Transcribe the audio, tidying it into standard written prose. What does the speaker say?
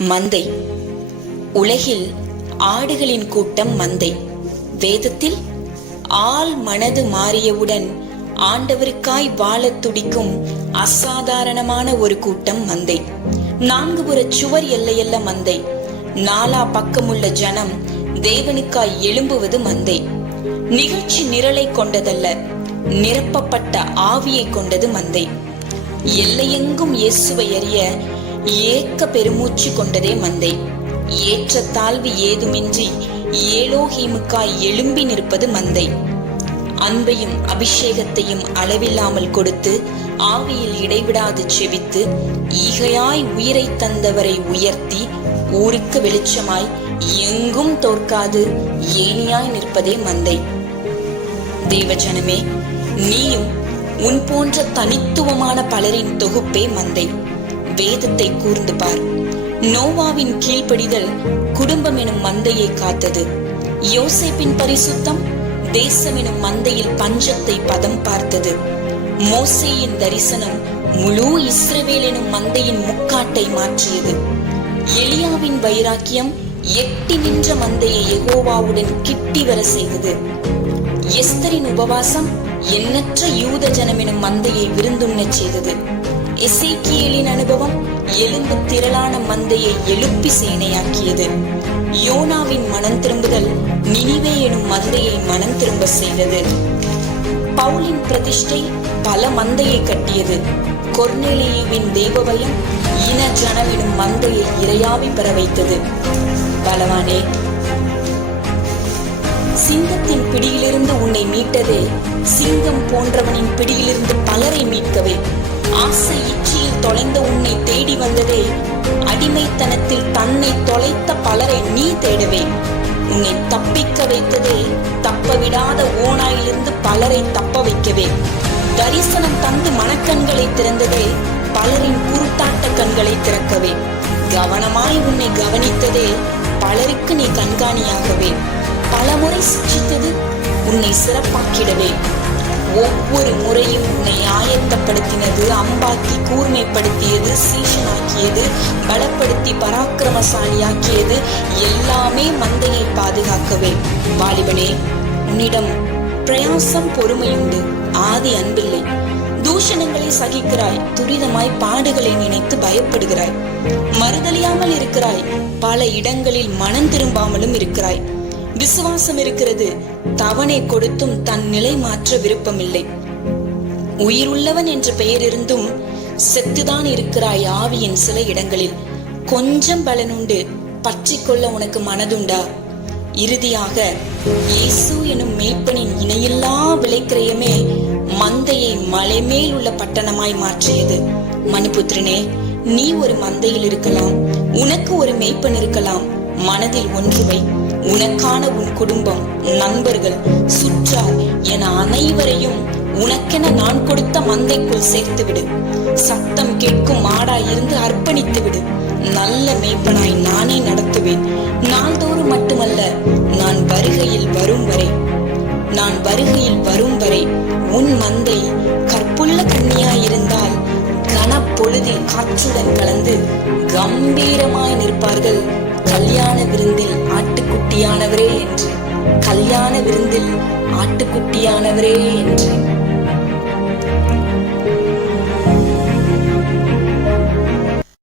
மந்தை. உலகில் ஆடுகளின் கூட்டம் மந்தை. வேதத்தில் ஆள் மனது மாறியவுடன் ஆண்டவருக்காய் வாழத் துடிக்கும் அசாதாரணமான ஒரு கூட்டம் மந்தை. 4 புற சுவர் எல்லையல்ல மந்தை. நாலா பக்கமுள்ள ஜனம் தேவனுக்காய் எழும்புவது மந்தை. நிகழ்ச்சி நிரலை கொண்டதல்ல, நிரப்பப்பட்ட ஆவியை கொண்டது மந்தை. எல்லையெங்கும் இயேசுவை அறிய ஏக்க பெருமூச்சு கொண்டதே மந்தை. ஏற்ற தாழ்வு ஏதுமின்றி ஏலோஹீமுக்காய் எழும்பி நிற்பது மந்தை. அன்பையும் அபிஷேகத்தையும் அளவில்லாமல் கொடுத்து ஆவியில் இடைவிடாது செவித்து ஈகையாய் உயிரை தந்தவரை உயர்த்தி ஊருக்கு வெளிச்சமாய் எங்கும் தோற்காது ஏனியாய் நிற்பதே மந்தை. தேவஜனமே, நீயும் உன் போன்ற தனித்துவமான பலரின் தொகுப்பே மந்தை. வேதத்தை கூர்ந்து பார். நோவாவின் கீழ்ப்படிதல் குடும்பம் எனும் மந்தையை காத்தது. யோசேப்பின் பரிசுத்தம் தேசம் எனும் மந்தையில் பஞ்சத்தை பதம் பார்த்தது. மோசேயின் தரிசனம் முழு இஸ்ரவேல் எனும் மந்தையின் முக்காட்டை மாற்றியது. எலியாவின் வைராக்கியம் எட்டி நின்ற மந்தையை யெகோவாவுடன் கிட்டி வர செய்தது. எஸ்தரின் உபவாசம் எண்ணற்ற யூத ஜனம் எனும் மந்தையை விருந்துண்ணச் செய்தது. எசேக்கியேலின் அனுபவம் எலும்பு திரளான மந்தையை எழுப்பி சேனையாக்கியது. யோனாவின் மனம் திரும்புதல் நினிவே எனும் மந்தையை மனம் திரும்ப செய்தது. பவுலின் பிரதிஷ்டை பல மந்தையை கட்டியது. கொர்நேலியுவின் தேவபயம் இன ஜனம் எனும் மந்தையை இரையாவி பெற வைத்தது. பலவானே, சிங்கத்தின் பிடியிலிருந்து உன்னை மீட்டதே சிங்கம் போன்றவனின் பிடியிலிருந்து பலரை மீட்கவே. ஆசை இச்சையில் தொலைந்த உன்னை தேடி வந்ததே அடிமைத்தனத்தில் தன்னை தொலைத்த பலரை நீ தேடவே. உன்னை தப்பிக்க வைத்ததே தப்ப விடாத ஓனாயிலிருந்து பலரை தப்ப வைக்கவே. தரிசனம் தந்து மனக்கண்களை திறந்ததே பலரின் குருட்டாட்ட கண்களை திறக்கவே. கவனமாய் உன்னை கவனித்ததே பலருக்கு நீ கண்காணியாகவே. பலமுறை சிக்ஷித்தது உன்னை சிறப்பாக்கிடவே. ஒவ்வொரு முறையும் உன்னை ஆயத்தப்படுத்தினது, அம்பாக்கி கூர்மைப்படுத்தியது, சீஷனாக்கியது, பலப்படுத்தி பராக்கிரமசாலியாக்கியது எல்லாமே மந்தையை பாதுகாக்கவே. வாலிபனே, உன்னிடம் பிரயாசம் பொறுமையுண்டு, ஆதி அன்பில்லை. தூஷணங்களை சகிக்கிறாய், துரிதமாய் பாடுகளை நினைத்து பயப்படுகிறாய். மறுதலியாமல் இருக்கிறாய், பல இடங்களில் மனம் திரும்பாமலும் இருக்கிறாய். விசுவாசம் இருக்கிறது, தவணை கொடுத்தும் தன் நிலை மாற்ற விருப்பமில்லை. உயிருள்ளவன் என்ற பெயர் இருந்தும் செத்துதான் இருக்கிறாய் ஆவியின் சில இடங்களில். கொஞ்சம் பலனுண்டு, பற்றி கொள்ள உனக்கு மனதுண்டா? இறுதியாக இயேசு எனும் மேய்ப்பனின் இணையில்லா விலைக்கிரயமே மந்தையை மலை மேல் உள்ள பட்டணமாய் மாற்றியது. மனுபுத்திரனே, நீ ஒரு மந்தையில் இருக்கலாம், உனக்கு ஒரு மேய்ப்பன் இருக்கலாம். மனதில் ஒன்றுவை, உனக்கான உன் குடும்பம், நண்பர்கள், சுற்றார் என அனைவரையும் உனக்கென நான் கொடுத்த மந்தைக்குள் சேர்த்து விடு. சத்தம் கேட்கும் மாடாய் இருந்து அர்ப்பணித்து விடு. நல்ல மேய்ப்பனாய் நானே நடத்துவேன். நாள்தோறும் மட்டுமல்ல, நான் வருகையில் வரும் வரை உன் மந்தை கற்புள்ள கன்னியாயிருந்தால் கனப்பொழுதில் காற்றுடன் கலந்து கம்பீரமாய் நிற்பார்கள். கல்யாண விருந்தில் ஆட்டுக்குட்டியானவரே என்று, கல்யாண விருந்தில் ஆட்டுக்குட்டியானவரே என்று.